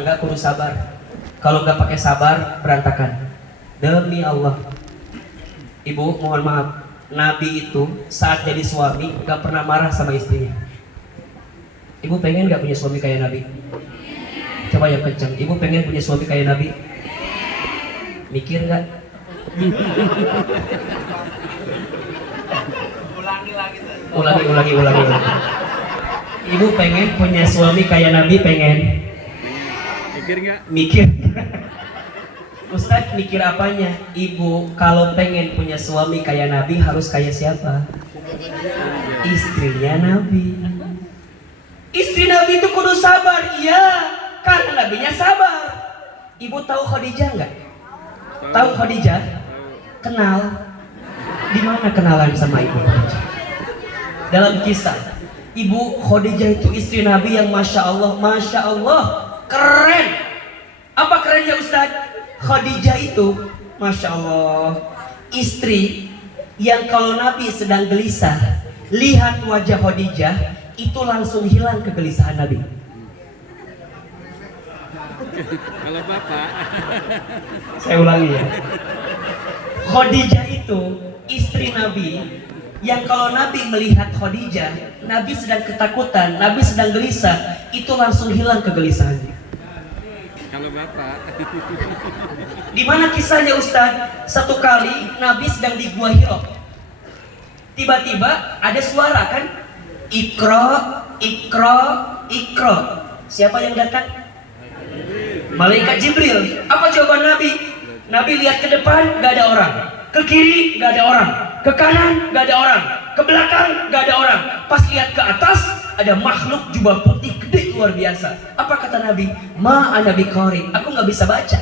Enggak kudu sabar. Kalau nggak pakai sabar berantakan. Demi Allah. Ibu mohon maaf. Nabi itu saat jadi suami nggak pernah marah sama istrinya. Ibu pengen nggak punya suami kayak Nabi? Coba yang kencang. Ibu pengen punya suami kayak Nabi? Mikir nggak? Ulangi. Ibu pengen punya suami kayak Nabi? Pengen? Mikir nggak? Mikir. Ustadz mikir apanya? Ibu kalau pengen punya suami kayak Nabi harus kayak siapa? Istrinya Nabi. Istri Nabi itu kudu sabar, iya, karena Nabinya sabar. Ibu tahu Khadijah nggak? Tahu Khadijah? Kenal? Di mana kenalan sama ibu Khadijah? Dalam kisah, ibu Khadijah itu istri Nabi yang masya Allah, keren. Apa kerennya Ustaz? Khadijah itu masya Allah istri yang kalau Nabi sedang gelisah, lihat wajah Khadijah itu langsung hilang kegelisahan Nabi. Kalau bapak, Saya ulangi ya. Khadijah itu istri Nabi yang kalau Nabi melihat Khadijah, Nabi sedang ketakutan, Nabi sedang gelisah, itu langsung hilang kegelisahannya. kalau bapak, Di mana kisahnya Ustaz? Satu kali Nabi sedang di Gua Hira. Tiba-tiba ada suara kan? Iqra, Iqra, Iqra. Siapa yang datang? Malaikat Jibril. Apa jawaban Nabi? Nabi lihat ke depan, gak ada orang. Ke kiri, gak ada orang. Ke kanan, gak ada orang. Ke belakang, gak ada orang. Pas lihat ke atas, ada makhluk jubah putih gede luar biasa. Apa kata Nabi? Ma ana biqari. Aku gak bisa baca.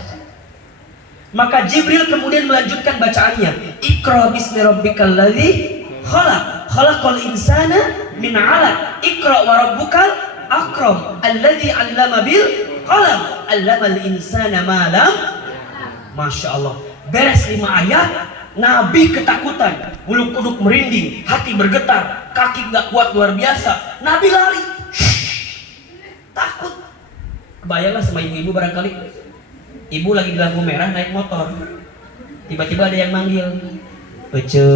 Maka Jibril kemudian melanjutkan bacaannya. Iqra bismi rabbikal ladzi khalaq. Khalaqal insana min 'alaq. Iqra wa rabbukal akram. Alladzi 'allama bil qalam. 'Allamal insana ma lam. Masya Allah. Beres 5 ayat, Nabi ketakutan, bulu kuduk merinding, hati bergetar, kaki gak kuat luar biasa. Nabi lari. Takut. Kebayanglah sama ibu-ibu barangkali. Ibu lagi di lampu merah naik motor. Tiba-tiba ada yang manggil. Ece.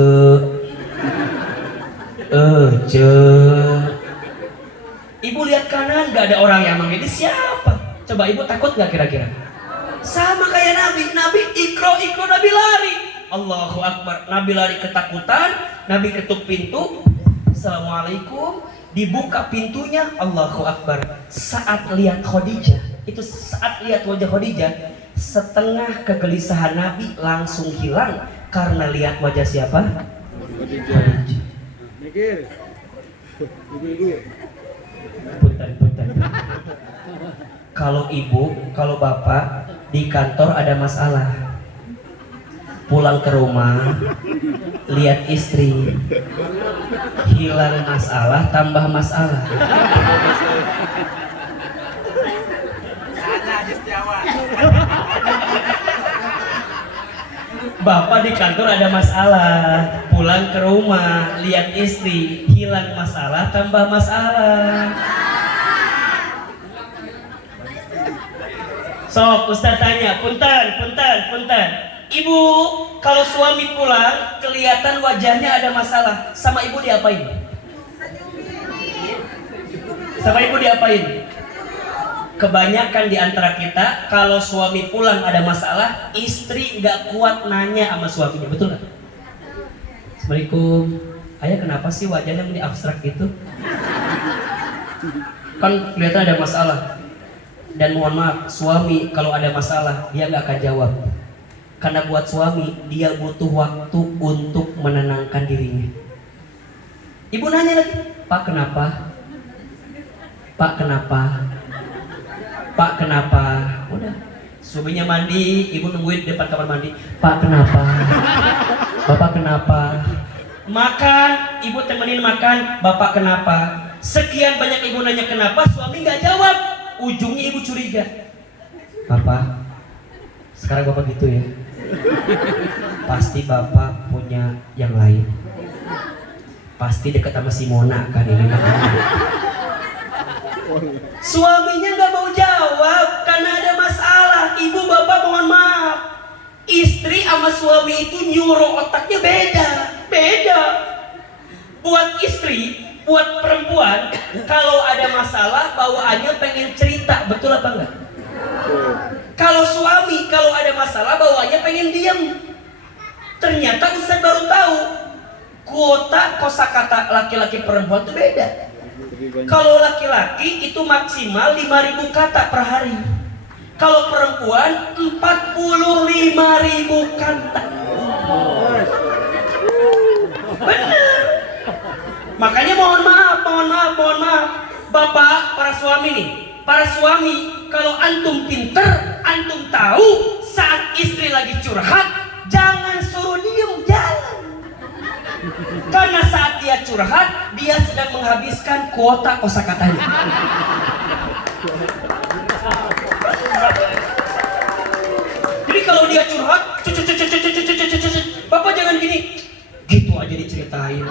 Ibu lihat kanan gak ada orang yang manggil. Ini siapa? Coba ibu takut gak kira-kira? Sama kayak Nabi. Nabi ikro, Nabi lari. Allahu Akbar. Nabi lari ketakutan. Nabi ketuk pintu. Assalamualaikum. Dibuka pintunya. Allahu Akbar. Saat lihat Khadijah, itu saat lihat wajah Khadijah, setengah kegelisahan Nabi langsung hilang karena lihat wajah siapa? Khadijah. mikir, ibu-ibu. Punten. Kalau ibu, kalau bapak di kantor ada masalah, pulang ke rumah lihat istri, hilang masalah tambah masalah. Bapak di kantor ada masalah, pulang ke rumah lihat istri, hilang masalah tambah masalah. Sok Ustaz tanya, punten. Ibu, kalau suami pulang kelihatan wajahnya ada masalah, sama ibu diapain? Kebanyakan di antara kita kalau suami pulang ada masalah, istri nggak kuat nanya sama suaminya, betul nggak? Assalamualaikum, ayah kenapa sih wajahnya meni abstrak gitu? Kan kelihatan ada masalah. Dan mohon maaf, suami kalau ada masalah dia nggak akan jawab. Karena buat suami dia butuh waktu untuk menenangkan dirinya. Ibu nanya lagi, Pak kenapa? Udah, suaminya mandi, ibu nungguin di depan kamar mandi. Pak kenapa? Bapak kenapa? Makan, ibu temenin makan. Bapak kenapa? Sekian banyak ibu nanya kenapa, suami nggak jawab. Ujungnya ibu curiga. Bapak, sekarang bapak gitu ya? Pasti bapak punya yang lain. Pasti dekat sama si Mona kan ini. Suaminya nggak mau jawab karena Nyuruh otaknya beda. Beda. Buat istri, buat perempuan, kalau ada masalah bawaannya pengen cerita, betul apa enggak? Kalau suami, kalau ada masalah bawaannya pengen diam. Ternyata Ustaz baru tahu, kuota kosakata laki-laki perempuan itu beda. Kalau laki-laki itu maksimal 5.000 kata per hari. Kalau perempuan 45.000 kata. Benar. Makanya mohon maaf. Bapak, para suami nih. Para suami, kalau antum pinter, antum tahu saat istri lagi curhat, jangan suruh diem, jalan. Karena saat dia curhat, dia sedang menghabiskan kuota kosakatanya. Jadi kalau dia curhat, Bapak jangan gini, gitu aja diceritain.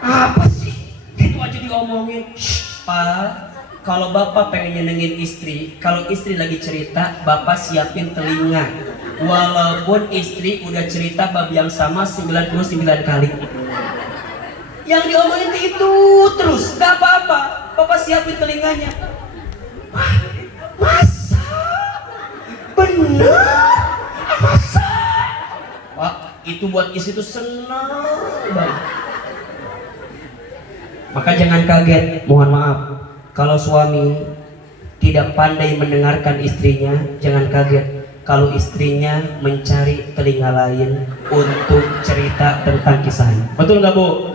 Apa sih? Gitu aja diomongin. Pak, kalau Bapak pengen nyenengin istri, kalau istri lagi cerita, Bapak siapin telinga. Walaupun istri udah cerita bab yang sama 99 kali. Yang diomongin itu terus, gak apa-apa. Bapak siapin telinganya. Wah, masa? Bener? Masa? Wah, itu buat istri itu senang banget. Maka jangan kaget, mohon maaf. Kalau suami tidak pandai mendengarkan istrinya, jangan kaget kalau istrinya mencari telinga lain untuk cerita tentang kisahnya. Betul nggak, Bu?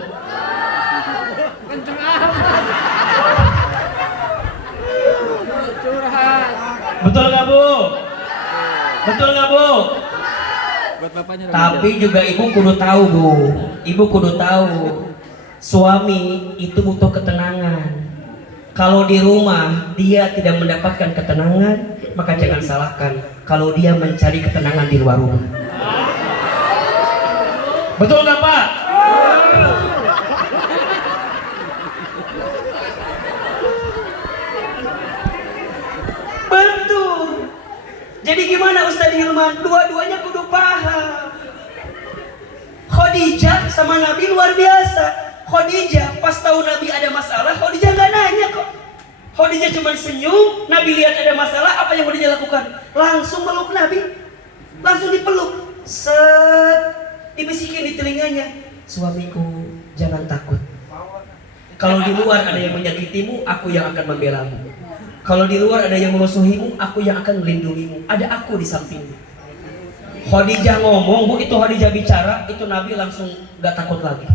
Betul nggak, Bu? Betul nggak, Bu? Tapi juga ibu kudu tahu, Bu. Ibu kudu tahu, suami itu butuh ketenangan. Kalau di rumah dia tidak mendapatkan ketenangan, maka jangan salahkan kalau dia mencari ketenangan di luar rumah. Betul nggak, Pak? Betul. Jadi gimana Ustaz Hilman? Dua-duanya kudu paham. Khadijah sama Nabi luar biasa. Khadijah pas tahu Nabi ada masalah, Khadijah nggak nanya kok. Khadijah cuma senyum. Nabi lihat ada masalah, apa yang Khadijah lakukan? Langsung meluk Nabi, langsung dipeluk, dibisikin di telinganya, suamiku jangan takut. Kalau di luar ada yang menyakitimu, aku yang akan membelamu. Kalau di luar ada yang memusuhimu, aku yang akan melindungimu. Ada aku di sampingmu. Khadijah ngomong, Bu, itu Khadijah bicara, itu Nabi langsung gak takut lagi.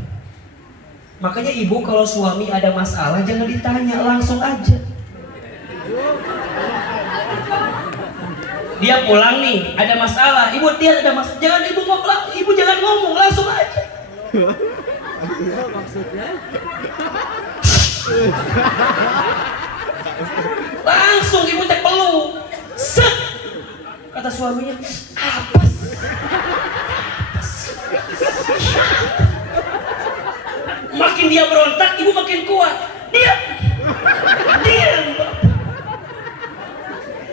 Makanya ibu kalau suami ada masalah jangan ditanya, langsung aja. Dia pulang nih, ada masalah, ibu dia ada masalah, jangan ibu ngomong, ibu jangan ngomong, langsung aja. Maksudnya? Langsung ibu teh peluk, set. Kata suaminya, apa sih? Makin dia berontak, ibu makin kuat. Diam.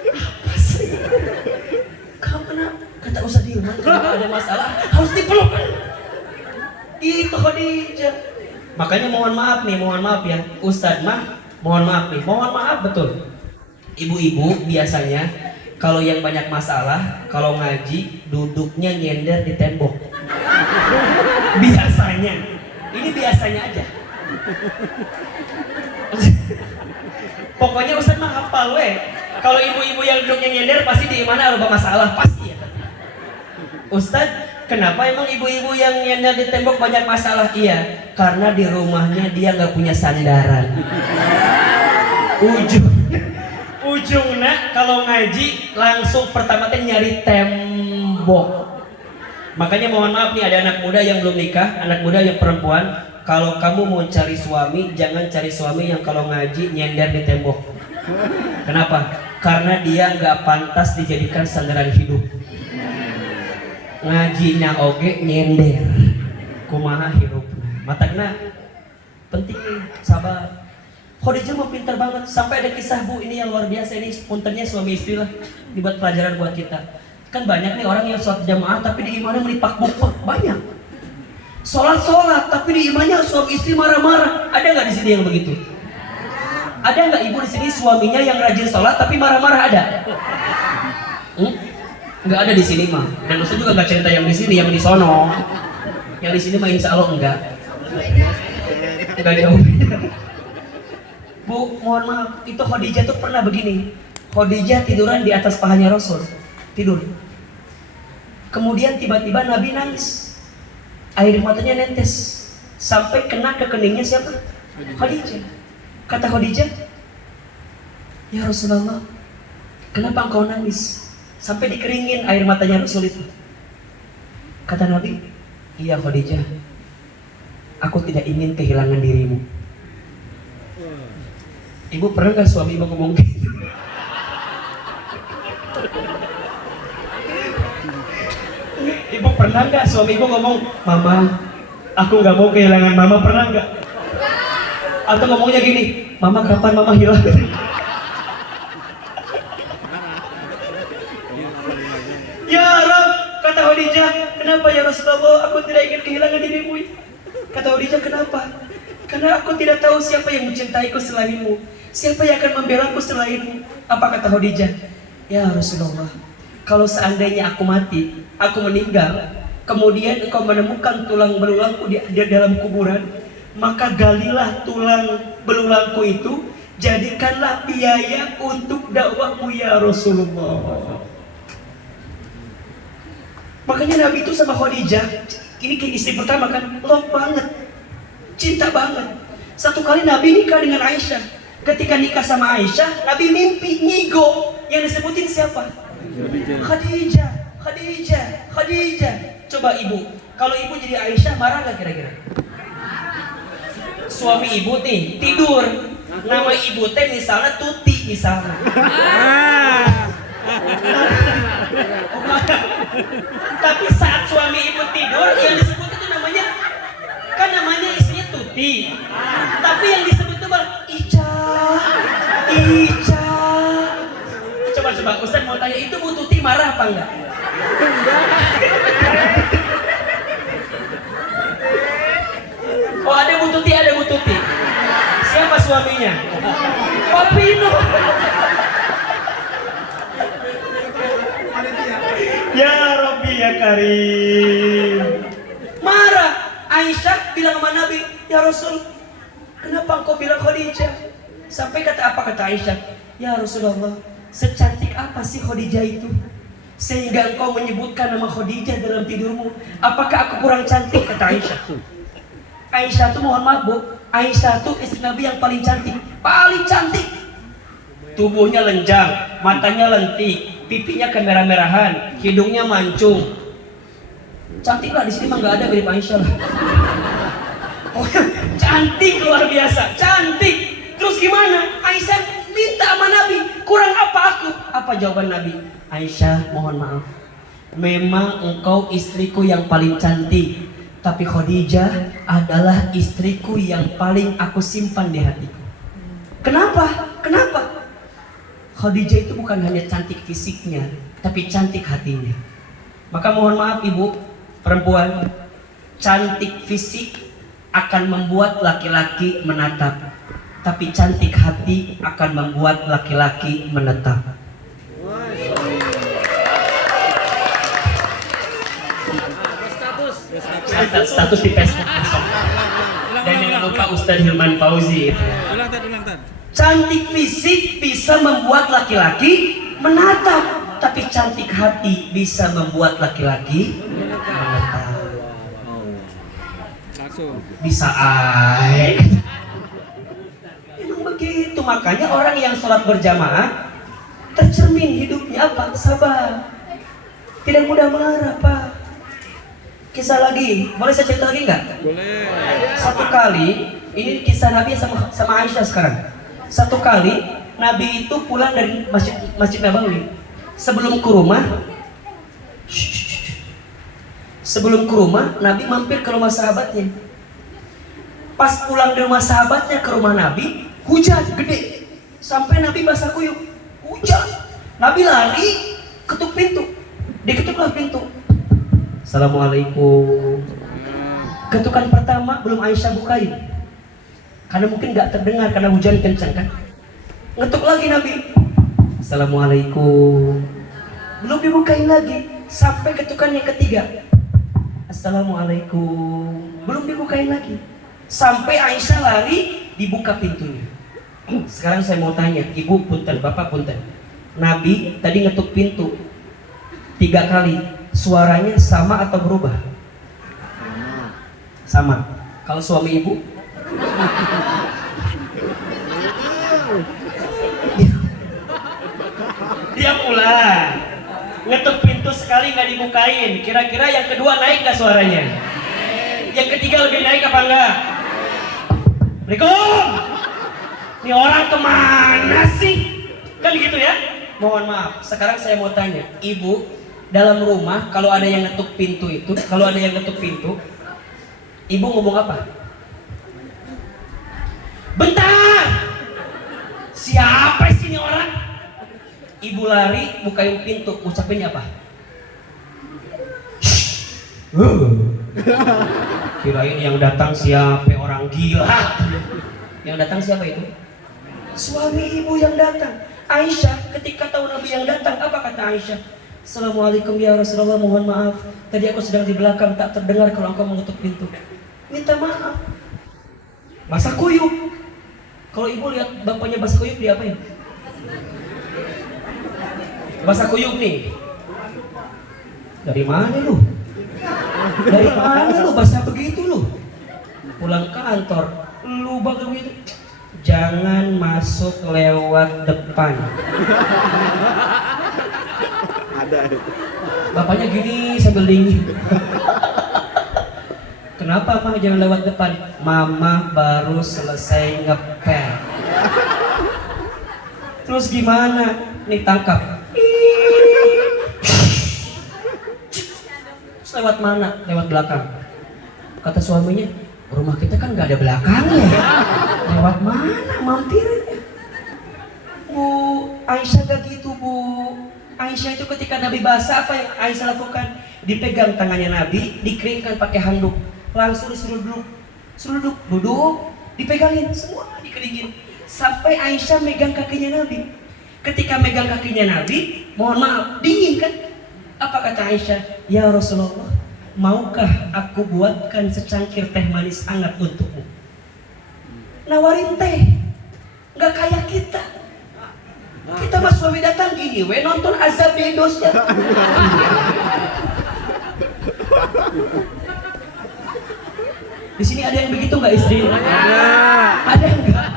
Apa sih? Kamu kenapa? Kata Ustaz Hilman, kalau ada masalah harus dipeluk. Itu Khadijah. Makanya mohon maaf ya, Ustaz mohon maaf betul. Ibu-ibu biasanya kalau yang banyak masalah, kalau ngaji duduknya nyender di tembok. Biasanya. Ini biasanya aja. Pokoknya Ustaz mah hafal weh. Kalau ibu-ibu yang duduknya nyender pasti di mana ada masalah, pasti ya. Ustaz, kenapa emang ibu-ibu yang nyender di tembok banyak masalah? Iya, karena di rumahnya dia nggak punya sandaran. Ujungnya kalau ngaji langsung pertama teh nyari tembok. Makanya mohon maaf nih, ada anak muda yang belum nikah, anak muda yang perempuan, kalau kamu mau cari suami, jangan cari suami yang kalau ngaji nyender di tembok. Kenapa? Karena dia nggak pantas dijadikan sandaran hidup. Ngajinya oge nyender, kumaha hidup. Matagna penting nih, sabar. Khadijah mah pintar banget, sampai ada kisah, Bu, ini yang luar biasa, ini puntennya suami istri lah, dibuat pelajaran buat kita. Kan banyak nih orang yang sholat jamaah tapi di imannya melipak-mupek, banyak. Sholat tapi di imannya suami istri marah-marah. Ada nggak di sini yang begitu? Ada nggak ibu di sini suaminya yang rajin sholat tapi marah-marah, ada? Nggak ada di sini mah. Dan Ustaz juga nggak cerita yang di sini, yang di sono. Yang di sini mah insya Allah enggak. Enggak jauh. Bu, mohon maaf, itu Khadijah tuh pernah begini. Khadijah tiduran di atas pahanya Rasul, tidur. Kemudian tiba-tiba Nabi nangis, air matanya netes sampai kena ke keningnya siapa? Khadijah. Kata Khadijah, ya Rasulullah, kenapa engkau nangis? Sampai dikeringin air matanya Rasul itu. Kata Nabi, iya Khadijah, aku tidak ingin kehilangan dirimu. Ibu pernah gak suami ibu ngomong gitu? Ibu pernah gak suami ibu ngomong, Mama, aku gak mau kehilangan Mama, pernah gak? Atau ngomongnya gini, Mama kapan Mama hilang? Ya Rabb, kata Khadijah, kenapa ya Rasulullah, aku tidak ingin kehilangan dirimu. Kata Khadijah, kenapa? Karena aku tidak tahu siapa yang mencintaiku selainmu, siapa yang akan membelaku selainmu. Apa kata Khadijah? Ya Rasulullah, kalau seandainya aku mati, aku meninggal, kemudian engkau menemukan tulang belulangku di dalam kuburan, maka galilah tulang belulangku itu, jadikanlah biaya untuk dakwahmu ya Rasulullah. Makanya Nabi itu sama Khadijah, ini ke istri pertama kan, love banget, cinta banget. Satu kali Nabi nikah dengan Aisyah. Ketika nikah sama Aisyah, Nabi mimpi ngigo. Yang disebutin siapa? Khadijah, Khadijah, Khadijah. Coba ibu, kalau ibu jadi Aisyah marah gak kira-kira? Suami ibu nih tidur, nama ibu teh misalnya Tuti misalnya. Tapi saat suami ibu tidur, yang disebut itu namanya, kan namanya istrinya Tuti. Tapi yang disebut itu malah Ica, Ica. Coba Ustaz mau tanya, itu Bu Tuti marah apa enggak? Oh ada Bu Tuti, ada Bu Tuti. Siapa suaminya? Papino. Ya Rabbi ya Karim. Marah. Aisyah bilang sama Nabi, ya Rasul, kenapa engkau bilang Khadijah? Sampai kata apa kata Aisyah? Ya Rasulullah, secantik apa sih Khadijah itu? Sehingga engkau menyebutkan nama Khadijah dalam tidurmu. Apakah aku kurang cantik? Kata Aisyah. Aisyah tuh mohon maaf Bu, Aisyah tuh istri Nabi yang paling cantik. Paling cantik. Tubuhnya lenjang, matanya lentik, pipinya kemerah-merahan, hidungnya mancung. Cantik lah, di sini mah nggak ada mirip Aisyah lah. Oh, cantik luar biasa, cantik. Terus gimana? Aisyah minta sama Nabi, kurang apa aku? Apa jawaban Nabi? Aisyah, mohon maaf, memang engkau istriku yang paling cantik, tapi Khadijah adalah istriku yang paling aku simpan di hatiku. Kenapa? Kenapa? Khadijah itu bukan hanya cantik fisiknya, tapi cantik hatinya. Maka mohon maaf ibu, perempuan, cantik fisik akan membuat laki-laki menatap, tapi cantik hati akan membuat laki-laki menetap. Status di Facebook. Dan jangan lupa Ustadz Hilman Fauzi. Cantik fisik bisa membuat laki-laki menatap, tapi cantik hati bisa membuat laki-laki menetap. Bisa emang begitu. Makanya orang yang sholat berjamaah tercermin hidupnya apa? Sabar, tidak mudah marah Pak. Kisah lagi, boleh saya cerita lagi nggak? Boleh. Satu kali, ini kisah Nabi sama Aisyah sekarang. Satu kali Nabi itu pulang dari Masjid Nabawi. Sebelum ke rumah, Nabi mampir ke rumah sahabatnya. Pas pulang dari rumah sahabatnya ke rumah Nabi, hujan gede, sampai Nabi basah kuyup. Hujan, Nabi lari ketuk pintu. Diketuklah pintu. Assalamualaikum. Ketukan pertama belum Aisyah bukain, karena mungkin nggak terdengar karena hujan kencang kan. Ngetuk lagi Nabi. Assalamualaikum. Belum dibukain lagi sampai ketukan yang ketiga. Assalamualaikum. Belum dibukain lagi sampai Aisyah lari dibuka pintunya. Sekarang saya mau tanya, ibu punten, bapak punten. Nabi tadi ngetuk pintu 3 kali, suaranya sama atau berubah? Sama. Kalau suami ibu? Dia pulang, ngetuk pintu sekali nggak dibukain. Kira-kira yang kedua naik nggak suaranya? Yang ketiga lebih naik apa enggak? Assalamualaikum. Ini orang kemana sih? Kan gitu ya? Mohon maaf. Sekarang saya mau tanya, ibu dalam rumah kalau ada yang ngetuk pintu itu, ibu ngomong apa? Bentar. Siapa sih ini orang? Ibu lari bukain pintu, ucapinnya apa? Kirain yang datang siapa? Orang gila. Yang datang siapa itu? Suami ibu yang datang. Aisyah ketika tahu Nabi yang datang, apa kata Aisyah? Assalamualaikum ya Rasulullah, mohon maaf. Tadi aku sedang di belakang, tak terdengar kalau engkau mengetuk pintu. Minta maaf. Basah kuyup. Kalau ibu lihat bapaknya basah kuyup, diapain? Basah kuyup nih. Dari mana lu? Dari mana lu basah begitu lu? Pulang kantor, lu bakal begitu. Jangan masuk lewat depan. Ada. Bapaknya gini sambil dingin. Kenapa mah jangan lewat depan? Mama baru selesai ngepel. Terus gimana? Nih tangkap. Terus lewat mana? Lewat belakang. Kata suaminya, rumah kita kan gak ada belakangnya. Lewat mana mampirnya? Bu, Aisyah gak gitu bu. Aisyah itu ketika Nabi basah, apa yang Aisyah lakukan? Dipegang tangannya Nabi, dikeringkan pakai handuk. Langsung disuruh duduk, dipegangin, semua dikeringin. Sampai Aisyah megang kakinya Nabi. Ketika megang kakinya Nabi, mohon maaf, dingin kan? Apa kata Aisyah? Ya Rasulullah, maukah aku buatkan secangkir teh manis hangat untukmu? Nawarin teh, nggak kayak kita. Kita mas suami datang gini, we nonton azab di Indonesia. Di sini ada yang begitu nggak istri? Ada nggak?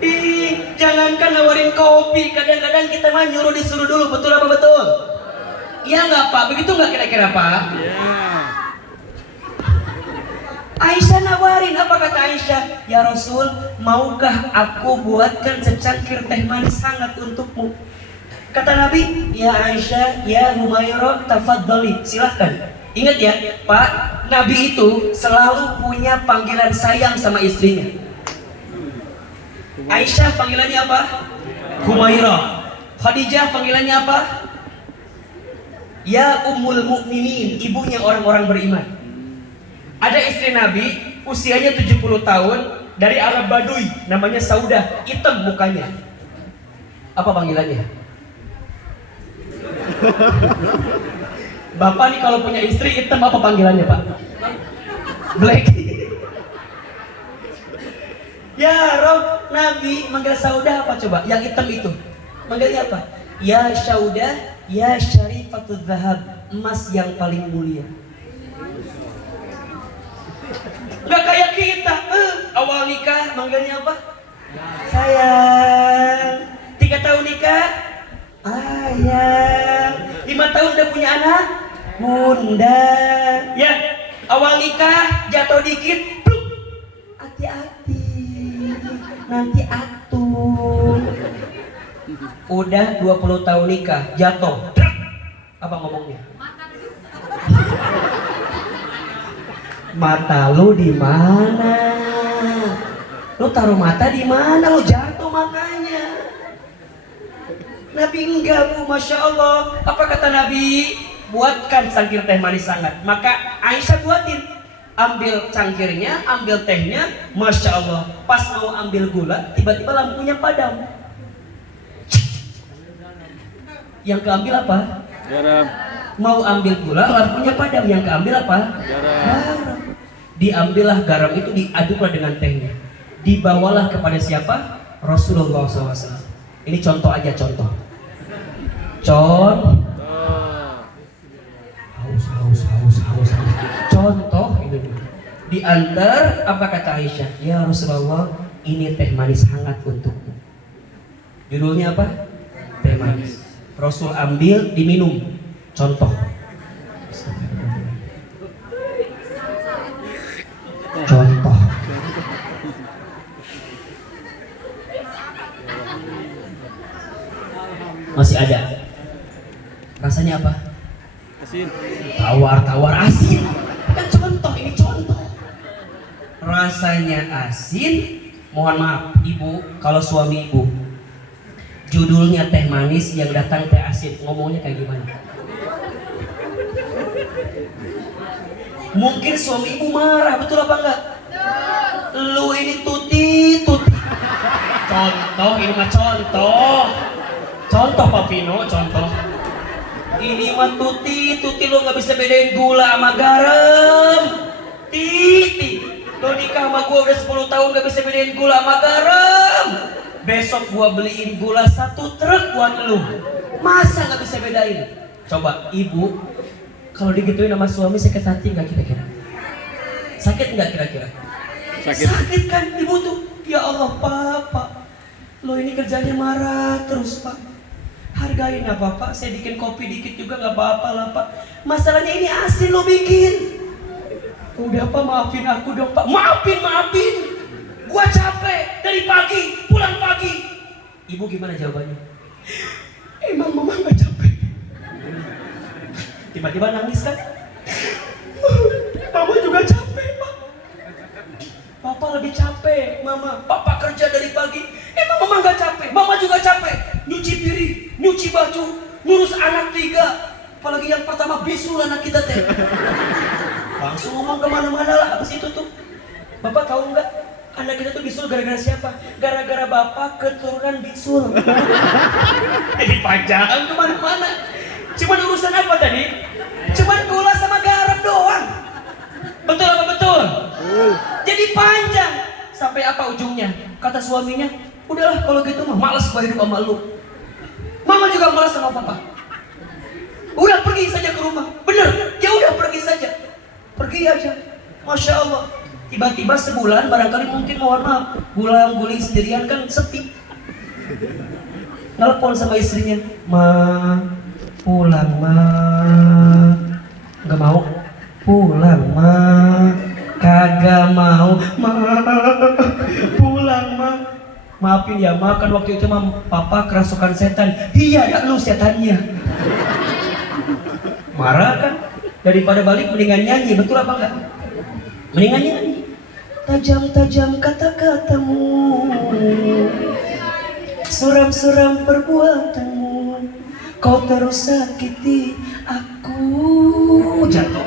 Ih, jangankan nawarin kopi, kadang-kadang kita mah nyuruh disuruh dulu, betul apa betul? Iya nggak Pak? Begitu nggak kira-kira Pak? Aisyah nawarin, apa kata Aisyah? Ya Rasul, maukah aku buatkan secangkir teh manis hangat untukmu? Kata Nabi, ya Aisyah, ya Humairah, tafadhali, silahkan. Ingat ya, Pak, Nabi itu selalu punya panggilan sayang sama istrinya. Aisyah panggilannya apa? Humairah. Khadijah panggilannya apa? Ya Ummul Mukminin, ibunya orang-orang beriman. Ada istri Nabi, usianya 70 tahun, dari Arab Baduy, namanya Saudah, hitam mukanya. Apa panggilannya? Bapak nih kalau punya istri hitam, apa panggilannya Pak? Black. Ya Rob, Nabi manggil Saudah apa coba? Yang hitam itu manggilnya apa? Ya Saudah, ya Syarifatul Zahab, emas yang paling mulia. Gak kayak kita, awal nikah manggilnya apa? Sayang. 3 tahun nikah, ayang. 5 tahun udah punya anak, bunda. Ya, awal nikah jatuh dikit, pluk. Hati-hati, nanti atur. Udah 20 tahun nikah, jatuh. Apa ngomongnya? Mata lu di mana? Lu taruh mata di mana? Lu jatuh makanya. Nabi enggak bu, Masya Allah. Apa kata Nabi? Buatkan cangkir teh manis hangat. Maka Aisyah buatin. Ambil cangkirnya, ambil tehnya, Masya Allah. Pas mau ambil gula, tiba-tiba lampunya padam. Yang keambil apa? Garam. Mau ambil gula, lampunya padam. Yang keambil apa? Garam. Diambillah garam itu, diaduklah dengan tehnya. Dibawalah kepada siapa? Rasulullah SAW. Ini contoh aja, contoh. Haus. Contoh ini. Diantar, apa kata Aisyah? Ya Rasulullah, ini teh manis hangat untukmu. Judulnya apa? Teh manis. Rasul ambil, diminum. Contoh. Contoh. Masih ada. Rasanya apa? Asin. Tawar asin. Kan contoh, ini contoh. Rasanya asin. Mohon maaf, ibu, kalau suami ibu judulnya teh manis, yang datang teh asin, ngomongnya kayak gimana? Mungkin suami ibu marah, betul apa enggak? Lu ini tuti. Contoh, ini mah contoh. Contoh Pak Vino, contoh. Ini mah tuti lo nggak bisa bedain gula sama garam. Titi, lo nikah sama gua udah 10 tahun nggak bisa bedain gula sama garam. Besok gua beliin gula 1 truk buat lu. Masa nggak bisa bedain? Coba ibu, kalau digituin sama suami sakit hati nggak kira-kira? Sakit nggak kira-kira? Sakit kan ibu tuh. Ya Allah Pak, lo ini kerjanya marah terus Pak. Hargain apa Pak, saya bikin kopi dikit juga nggak apa-apa lah Pak. Masalahnya ini asin lo bikin. Udah Pak, maafin aku dong Pak. Maafin. Gua capek dari pagi, pulang pagi. Ibu gimana jawabannya? Emang mama nggak capek? Tiba-tiba nangis kan? Mama juga capek Pak. Papa lebih capek, Mama. Papa kerja dari pagi. Emang Mama nggak capek? Mama juga capek. Nyuci piring, nyuci baju, ngurus anak 3. Apalagi yang pertama bisul anak kita teh. Langsung ngomong kemana-mana lah abis itu tuh. Bapak tahu nggak? Anak kita tuh bisul gara-gara siapa? Gara-gara bapak keturunan bisul. Jadi panjang kemana-mana. Cuman urusan apa tadi? Cuman gula sama garam doang. Betul apa betul? Jadi panjang. Sampai apa ujungnya? Kata suaminya, udahlah kalau gitu mah malas gue hidup sama lu. Mama juga malas sama papa. Udah pergi saja ke rumah. Bener, ya udah pergi saja. Pergi aja. Masya Allah. Tiba-tiba sebulan barangkali mungkin mohon maaf, guling sendirian kan sepi. Nelpon sama istrinya, Ma, pulang Ma. Gak mau. Pulang Ma. Kagak mau Ma. Pulang Ma. Maafin ya Ma, kan waktu itu papa kerasukan setan. Iya ya lu setannya. Marah kan? Daripada balik mendingan nyanyi, betul apa enggak? Mendingan nyanyi. Tajam-tajam kata-katamu, suram-suram perbuatanmu, kau terus sakiti aku. Jatuh.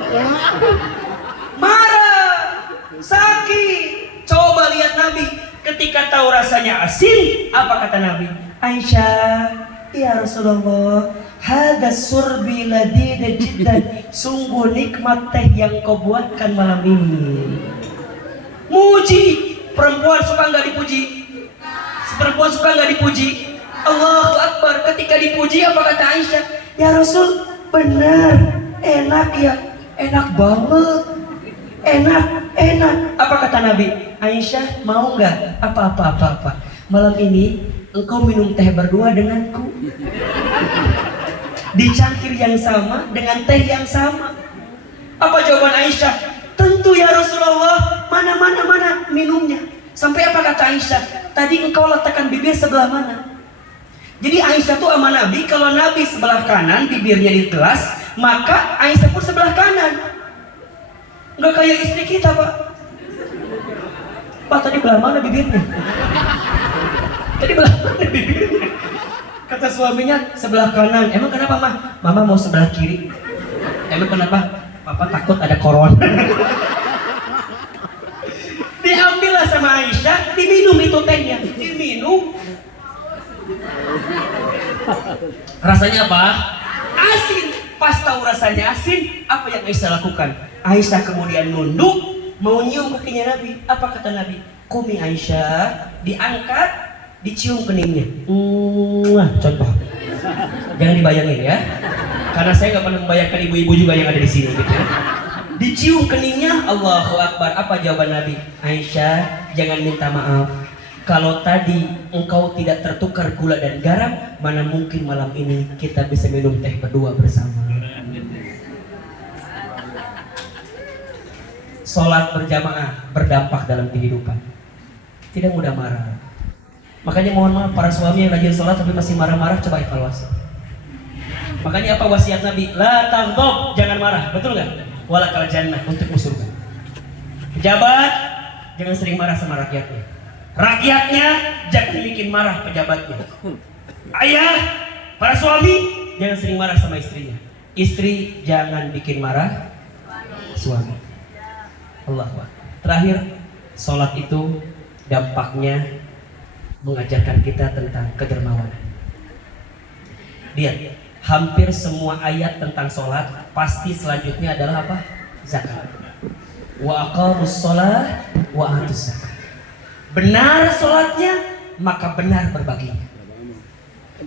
Marah, sakit. Coba lihat Nabi ketika tahu rasanya asin, apa kata Nabi? Aisyah, ya Rasulullah, hada surbi ladida jiddan, sungguh nikmat teh yang kau buatkan malam ini. Muji. Perempuan suka nggak dipuji? Perempuan suka nggak dipuji? Allahu Akbar. Ketika dipuji apa kata Aisyah? Ya Rasul, benar, enak ya, enak banget, enak. Apa kata Nabi? Aisyah, mau nggak? Apa? Malam ini engkau minum teh berdua denganku. Di cangkir yang sama dengan teh yang sama. Apa jawaban Aisyah? Tentu ya Rasulullah. Mana minumnya. Sampai apa kata Aisyah? Tadi engkau letakkan bibir sebelah mana? Jadi Aisyah tuh sama Nabi, kalau Nabi sebelah kanan bibirnya di gelas, maka Aisyah pun sebelah kanan. Nggak kayak istri kita Pak. Pak tadi belah mana bibirnya? Tadi belah mana bibirnya? Kata suaminya sebelah kanan. Emang kenapa mah? Mama mau sebelah kiri. Emang kenapa? Papa takut ada corona. Diambillah sama Aisyah, diminum itu tehnya, diminum. Rasanya apa? Asin. Pas tahu rasanya asin, apa yang Aisyah lakukan? Aisyah kemudian nunduk, mau nyium kakinya Nabi. Apa kata Nabi? Kumi Aisyah, diangkat, dicium keningnya. Contoh. Jangan dibayangin ya. Karena saya nggak pernah membayangkan ibu-ibu juga yang ada di sini gitu ya. Dicium keningnya, Allahu Akbar. Apa jawaban Nabi? Aisyah, jangan minta maaf. Kalau tadi engkau tidak tertukar gula dan garam, mana mungkin malam ini kita bisa minum teh berdua bersama. Sholat berjamaah berdampak dalam kehidupan. Tidak mudah marah. Makanya mohon maaf para suami yang rajin sholat tapi masih marah-marah, coba evaluasi. Makanya apa wasiat Nabi? La taghdab, jangan marah, betul nggak? Walakal jannah, untukmu surga. Pejabat jangan sering marah sama rakyatnya. Rakyatnya jangan bikin marah pejabatnya. Ayah, para suami jangan sering marah sama istrinya. Istri jangan bikin marah suami. Allahu Akbar. Terakhir, sholat itu dampaknya mengajarkan kita tentang kedermawanan. Lihat, hampir semua ayat tentang sholat pasti selanjutnya adalah apa? Zakat. Wa aqamus sholat wa atuz zakat. Benar sholatnya, maka benar berbaginya.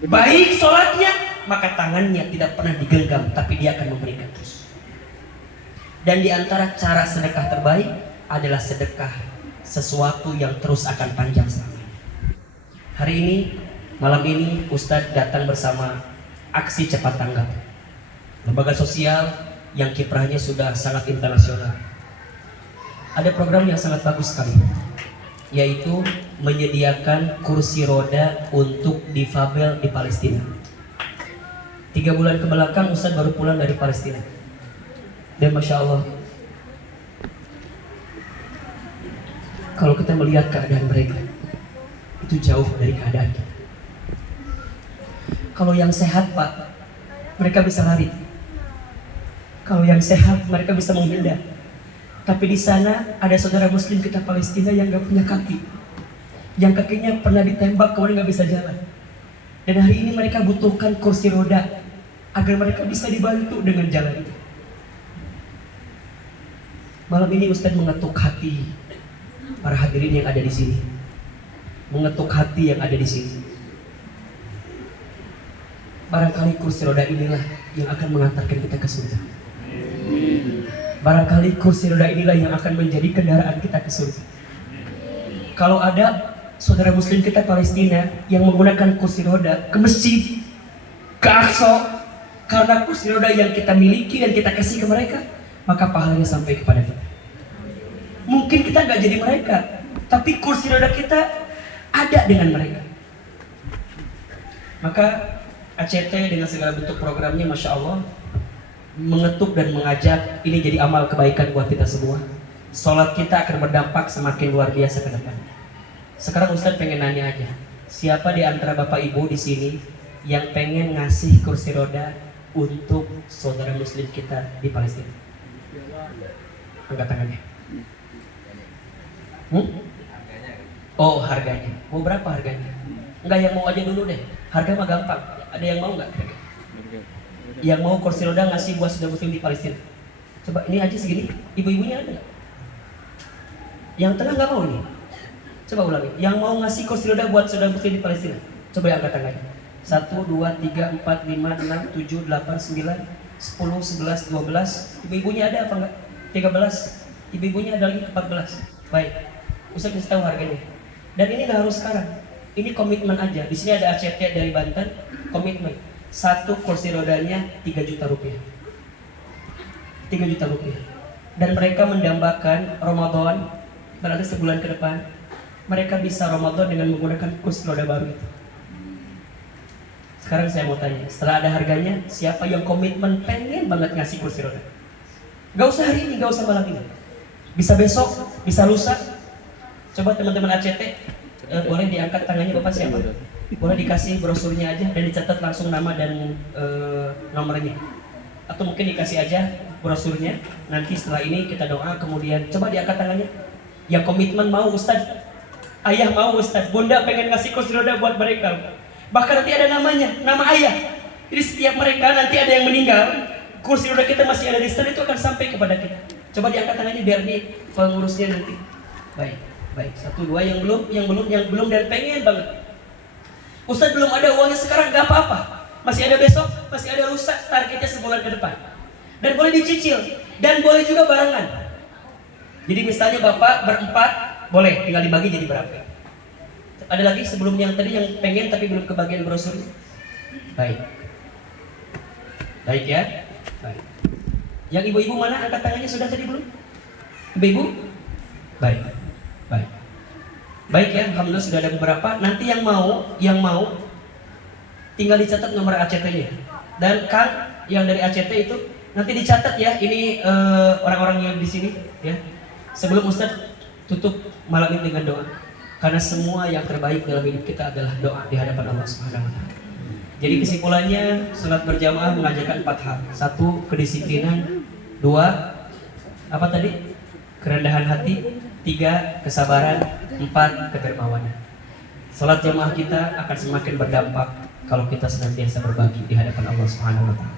Baik sholatnya, maka tangannya tidak pernah digenggam, tapi dia akan memberikan terus. Dan di antara cara sedekah terbaik adalah sedekah sesuatu yang terus akan panjang selamanya. Hari ini, malam ini Ustadz datang bersama aksi cepat tanggap, lembaga sosial yang kiprahnya sudah sangat internasional. Ada program yang sangat bagus sekali, yaitu menyediakan kursi roda untuk difabel di Palestina. 3 bulan kebelakang Ustadz baru pulang dari Palestina, dan Masya Allah, kalau kita melihat keadaan mereka, itu jauh dari keadaan kita. Kalau yang sehat Pak, mereka bisa lari. Kalau yang sehat mereka bisa menghindar. Tapi di sana ada saudara muslim kita Palestina yang gak punya kaki, yang kakinya pernah ditembak kemudian gak bisa jalan. Dan hari ini mereka butuhkan kursi roda agar mereka bisa dibantu dengan jalan itu. Malam ini Ustadz mengetuk hati para hadirin yang ada di sini, mengetuk hati yang ada di sini. Barangkali kursi roda inilah yang akan mengantarkan kita ke surga. Barangkali kursi roda inilah yang akan menjadi kendaraan kita ke surga. Kalau ada saudara muslim kita Palestina yang menggunakan kursi roda ke masjid, ke Aqsa, karena kursi roda yang kita miliki dan kita kasih ke mereka, maka pahalanya sampai kepada kita. Mungkin kita nggak jadi mereka, tapi kursi roda kita ada dengan mereka. Maka ACT dengan segala bentuk programnya Masya Allah mengetuk dan mengajak ini jadi amal kebaikan buat kita semua. Sholat kita akan berdampak semakin luar biasa ke depan. Sekarang Ustadz pengen nanya aja, siapa di antara Bapak Ibu di sini yang pengen ngasih kursi roda untuk saudara muslim kita di Palestina? Angkat tangannya. Oh, harganya. Mau berapa harganya? Enggak, yang mau aja dulu deh. Harga mah gampang. Ada yang mau nggak? Yang mau kursi roda ngasih buat saudara muslim di Palestina? Coba ini aja segini. Ibu-ibunya ada nggak? Yang tengah nggak mau nih? Coba ulangi. Yang mau ngasih kursi roda buat saudara muslim di Palestina? Coba angkat tangannya. 1, 2, 3, 4, 5, 6, 7, 8, 9, 10, 11, 12. Ibu-ibunya ada apa enggak? 13. Ibu-ibunya ada lagi 14. Baik. Ustaz kasih tahu harganya. Dan ini nggak harus sekarang. Ini komitmen aja. Di sini ada ACT dari Banten, komitmen. Satu kursi rodanya 3 juta rupiah. 3 juta rupiah. Dan mereka mendambakan Ramadan, berarti sebulan ke depan mereka bisa Ramadan dengan menggunakan kursi roda baru itu. Sekarang saya mau tanya, setelah ada harganya, siapa yang komitmen pengen banget ngasih kursi roda? Gak usah hari ini, gak usah malam ini. Bisa besok, bisa lusa. Coba teman-teman ACT, boleh diangkat tangannya Bapak siapa? Boleh dikasih brosurnya aja dan dicatat langsung nama dan nomornya. Atau mungkin dikasih aja brosurnya. Nanti setelah ini kita doa, kemudian coba diangkat tangannya. Yang komitmen mau Ustadz, ayah mau Ustadz, bunda pengen ngasih kursi roda buat mereka. Bahkan nanti ada namanya, nama ayah. Jadi setiap mereka nanti ada yang meninggal, kursi roda kita masih ada di stand itu akan sampai kepada kita. Coba diangkat tangannya biar di pengurusnya nanti. Baik, baik. 1, 2 yang belum dan pengen banget. Ustadz belum ada uangnya sekarang, gak apa-apa. Masih ada besok, masih ada lusa, targetnya sebulan ke depan. Dan boleh dicicil, dan boleh juga barengan. Jadi misalnya bapak berempat, boleh tinggal dibagi jadi berapa. Ada lagi sebelum yang tadi yang pengen tapi belum kebagian brosurnya. Baik. Baik ya. Baik. Yang ibu-ibu mana angkat tangannya sudah tadi belum? Ibu-ibu? Baik. Baik. Baik ya, alhamdulillah sudah ada beberapa. Nanti yang mau tinggal dicatat nomor ACT-nya. Dan Kang yang dari ACT itu nanti dicatat ya. Ini orang-orang yang di sini ya. Sebelum Ustadz tutup malam ini dengan doa. Karena semua yang terbaik dalam hidup kita adalah doa di hadapan Allah Subhanahu wa taala. Jadi kesimpulannya, salat berjamaah mengajarkan 4 hal. 1, kedisiplinan. 2, apa tadi? Kerendahan hati. 3, kesabaran. 4, kedermawanan. Salat jamaah kita akan semakin berdampak kalau kita senantiasa berbagi di hadapan Allah Subhanahu wa taala.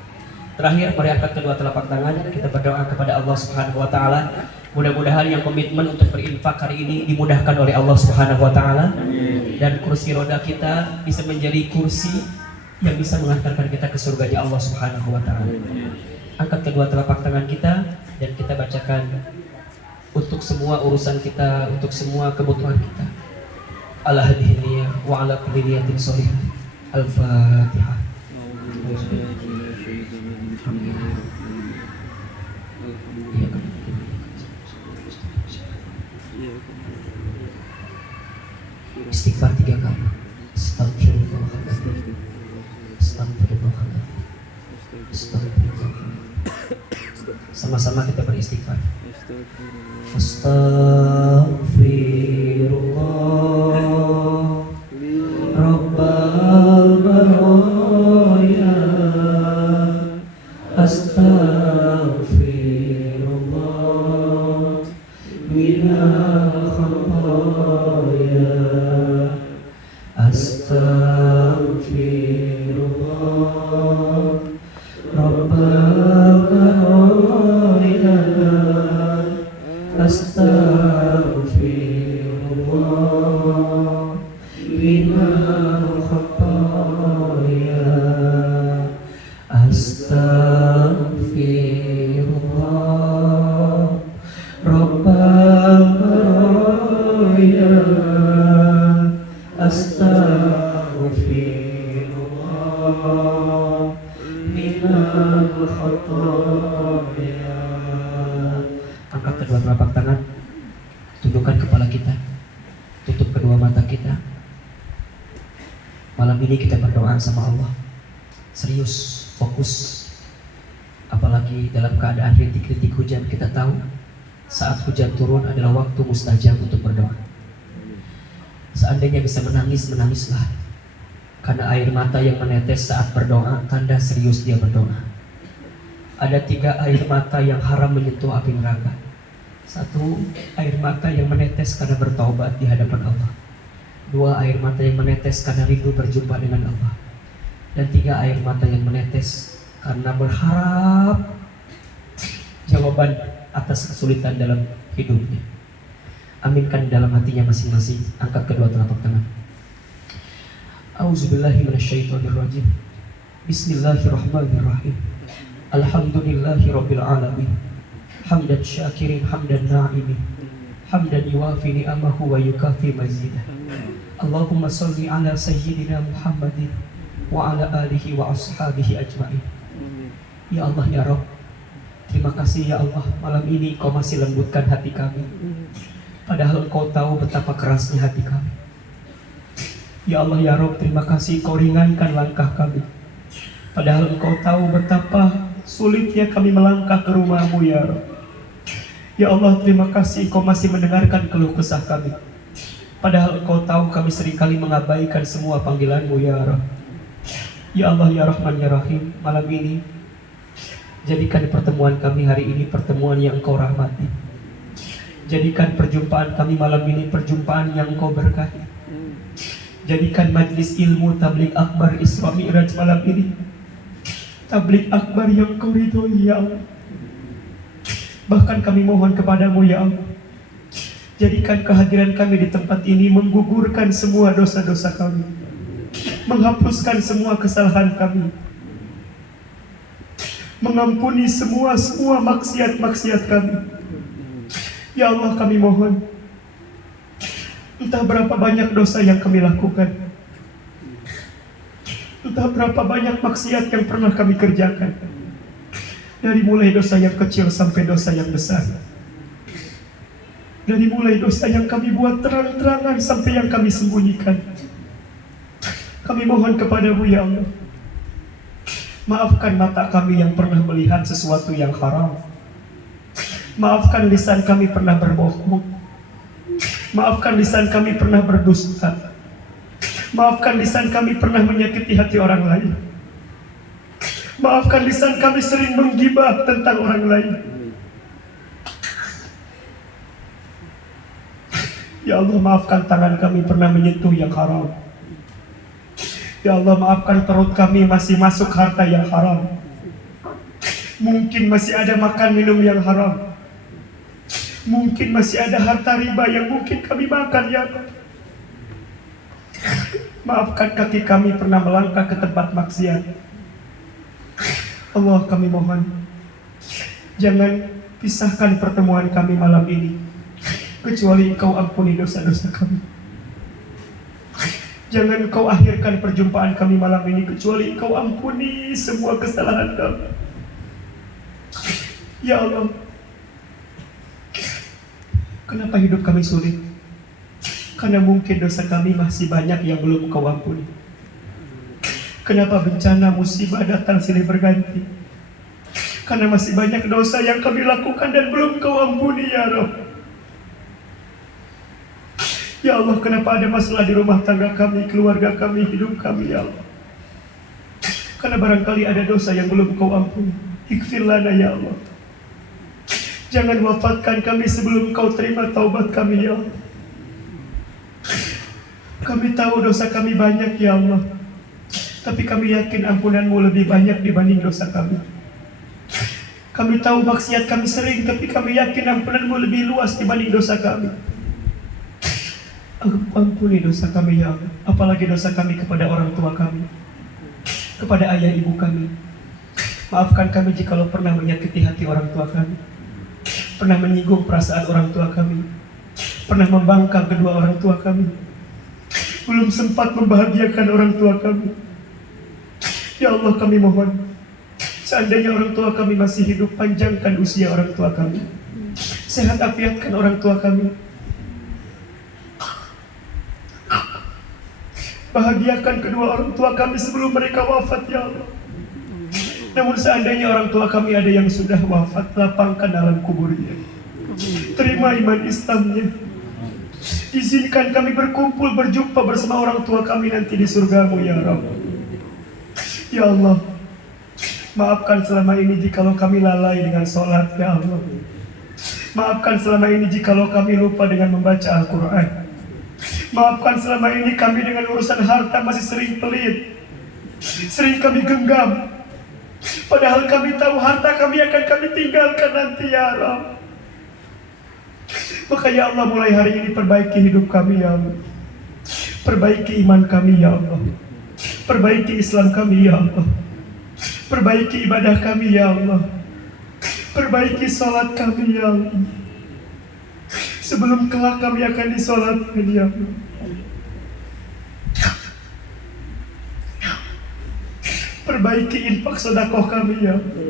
Terakhir, mari angkat kedua telapak tangan, kita berdoa kepada Allah Subhanahu wa taala. Mudah-mudahan yang komitmen untuk berinfak hari ini dimudahkan oleh Allah Subhanahu wa taala, dan kursi roda kita bisa menjadi kursi yang bisa mengantarkan kita ke surganya Allah Subhanahu wa taala. Angkat kedua telapak tangan kita dan kita bacakan untuk semua urusan kita, untuk semua kebutuhan kita. Ala hadhihi niyyah wa ala kulli niyatin shalihah. Al-Fatihah. Istighfar 3 kali. Astagfirullahaladzim. Astagfirullahaladzim. Astagfirullahaladzim. Sama-sama kita beristighfar. Astagfirullah Rabbal baraya. Astagfirullah minal khataya. Astagfirullah Rabbal baraya. Astagfirullah minal khataya. Astagfirullah Rabbal baraya. Astagfirullah minal khataya. Angkat kedua telapak tangan, tundukkan kepala kita, tutup kedua mata kita. Malam ini kita berdoa sama Allah, serius, fokus. Apalagi dalam keadaan rintik-rintik hujan, kita tahu saat hujan turun adalah waktu mustajab untuk berdoa. Seandainya bisa menangis, menangislah. Karena air mata yang menetes saat berdoa, tanda serius dia berdoa. Ada 3 air mata yang haram menyentuh api neraka. 1, air mata yang menetes karena bertaubat di hadapan Allah. 2, air mata yang menetes karena rindu berjumpa dengan Allah. Dan 3, air mata yang menetes karena berharap jawaban atas kesulitan dalam hidupnya. Aminkan dalam hatinya masing-masing. Angkat kedua telapak tangan. A'udzubillahi minasyaitonirrajim. Bismillahirrahmanirrahim. Alhamdulillahi rabbil alamin. Hamdan syakirin, hamdan na'imin. Hamdan yuwafi ni'amahu wa yukafi mazidah. Allahumma salli ala sayyidina Muhammadin wa ala alihi wa ashabihi ajma'in. Ya Allah ya Rabb, terima kasih ya Allah, malam ini Kau masih lembutkan hati kami. Padahal Kau tahu betapa kerasnya hati kami. Ya Allah ya Rabb, terima kasih Kau ringankan langkah kami. Padahal Engkau tahu betapa sulitnya kami melangkah ke rumah-Mu ya Rabb. Ya Allah, terima kasih Kau masih mendengarkan keluh kesah kami. Padahal Engkau tahu kami seringkali mengabaikan semua panggilan-Mu ya Rabb. Ya Allah ya Rahman ya Rahim, malam ini jadikan pertemuan kami hari ini pertemuan yang Engkau rahmati. Jadikan perjumpaan kami malam ini perjumpaan yang Engkau berkahi. Jadikan majlis ilmu tabligh akbar Isra Mi'raj malam ini tabligh akbar yang Engkau ridhoi ya Allah. Bahkan kami mohon kepadamu ya Allah, jadikan kehadiran kami di tempat ini menggugurkan semua dosa-dosa kami, menghapuskan semua kesalahan kami, mengampuni semua maksiat-maksiat kami. Ya Allah, kami mohon, entah berapa banyak dosa yang kami lakukan, entah berapa banyak maksiat yang pernah kami kerjakan, dari mulai dosa yang kecil sampai dosa yang besar, dari mulai dosa yang kami buat terang-terangan sampai yang kami sembunyikan. Kami mohon kepadamu ya Allah, maafkan mata kami yang pernah melihat sesuatu yang haram. Maafkan lisan kami pernah berbohong. Maafkan lisan kami pernah berdusta. Maafkan lisan kami pernah menyakiti hati orang lain. Maafkan lisan kami sering menggibah tentang orang lain. Ya Allah, maafkan tangan kami pernah menyentuh yang haram. Ya Allah, maafkan perut kami masih masuk harta yang haram. Mungkin masih ada makan minum yang haram. Mungkin masih ada harta riba yang mungkin kami makan ya Allah. Maafkan kaki kami pernah melangkah ke tempat maksiat. Allah, kami mohon, jangan pisahkan pertemuan kami malam ini kecuali Engkau ampuni dosa-dosa kami. Jangan Engkau akhirkan perjumpaan kami malam ini kecuali Engkau ampuni semua kesalahan kami. Ya Allah, kenapa hidup kami sulit? Karena mungkin dosa kami masih banyak yang belum Engkau ampuni. Kenapa bencana musibah datang silih berganti? Karena masih banyak dosa yang kami lakukan dan belum Engkau ampuni ya Rabb. Ya Allah, kenapa ada masalah di rumah tangga kami, keluarga kami, hidup kami ya Allah? Karena barangkali ada dosa yang belum Engkau ampuni. Ighfir lana ya Allah. Jangan wafatkan kami sebelum Engkau terima taubat kami ya Allah. Kami tahu dosa kami banyak ya Allah, tapi kami yakin ampunan-Mu lebih banyak dibanding dosa kami. Kami tahu maksiat kami sering, tapi kami yakin ampunan-Mu lebih luas dibanding dosa kami. Ampuni dosa kami ya Allah, apalagi dosa kami kepada orang tua kami, kepada ayah ibu kami. Maafkan kami jikalau pernah menyakiti hati orang tua kami, pernah menyinggung perasaan orang tua kami, pernah membangkang kedua orang tua kami, belum sempat membahagiakan orang tua kami. Ya Allah, kami mohon, seandainya orang tua kami masih hidup, panjangkan usia orang tua kami, sehat afiatkan orang tua kami, bahagiakan kedua orang tua kami sebelum mereka wafat ya Allah. Namun seandainya orang tua kami ada yang sudah wafat, lapangkan alam kuburnya, terima iman Islamnya. Izinkan kami berkumpul berjumpa bersama orang tua kami nanti di surga-Mu ya Rabb. Ya Allah, maafkan selama ini jikalau kami lalai dengan sholat ya Allah. Maafkan selama ini jikalau kami lupa dengan membaca Al-Quran. Maafkan selama ini kami dengan urusan harta masih sering pelit, sering kami genggam, padahal kami tahu harta kami akan kami tinggalkan nanti ya Allah. Maka ya Allah, mulai hari ini perbaiki hidup kami ya Allah. Perbaiki iman kami ya Allah. Perbaiki Islam kami ya Allah. Perbaiki ibadah kami ya Allah. Perbaiki sholat kami ya Allah, sebelum kelak kami akan disolatkan ya Allah. Perbaiki infak sedekah kami ya Allah.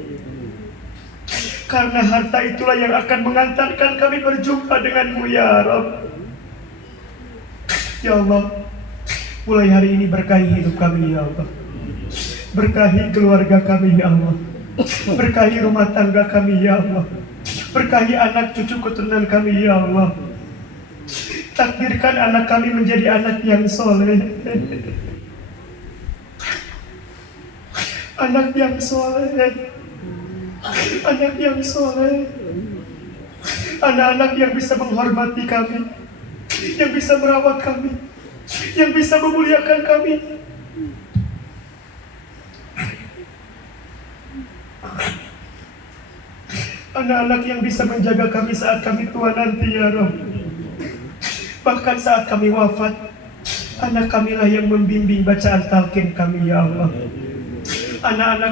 Karena harta itulah yang akan mengantarkan kami berjumpa denganmu ya Rabb. Ya Allah, mulai hari ini berkahi hidup kami ya Allah. Berkahi keluarga kami ya Allah. Berkahi rumah tangga kami ya Allah. Berkahi anak cucu keturunan kami ya Allah. Takdirkan anak kami menjadi anak yang soleh. Anak yang soleh. Anak yang soleh. Anak-anak yang bisa menghormati kami, yang bisa merawat kami, yang bisa memuliakan kami. Anak-anak yang bisa menjaga kami saat kami tua nanti, ya Rabb. Bahkan saat kami wafat, anak kamilah yang membimbing bacaan talqin kami, ya Allah. Anak-anak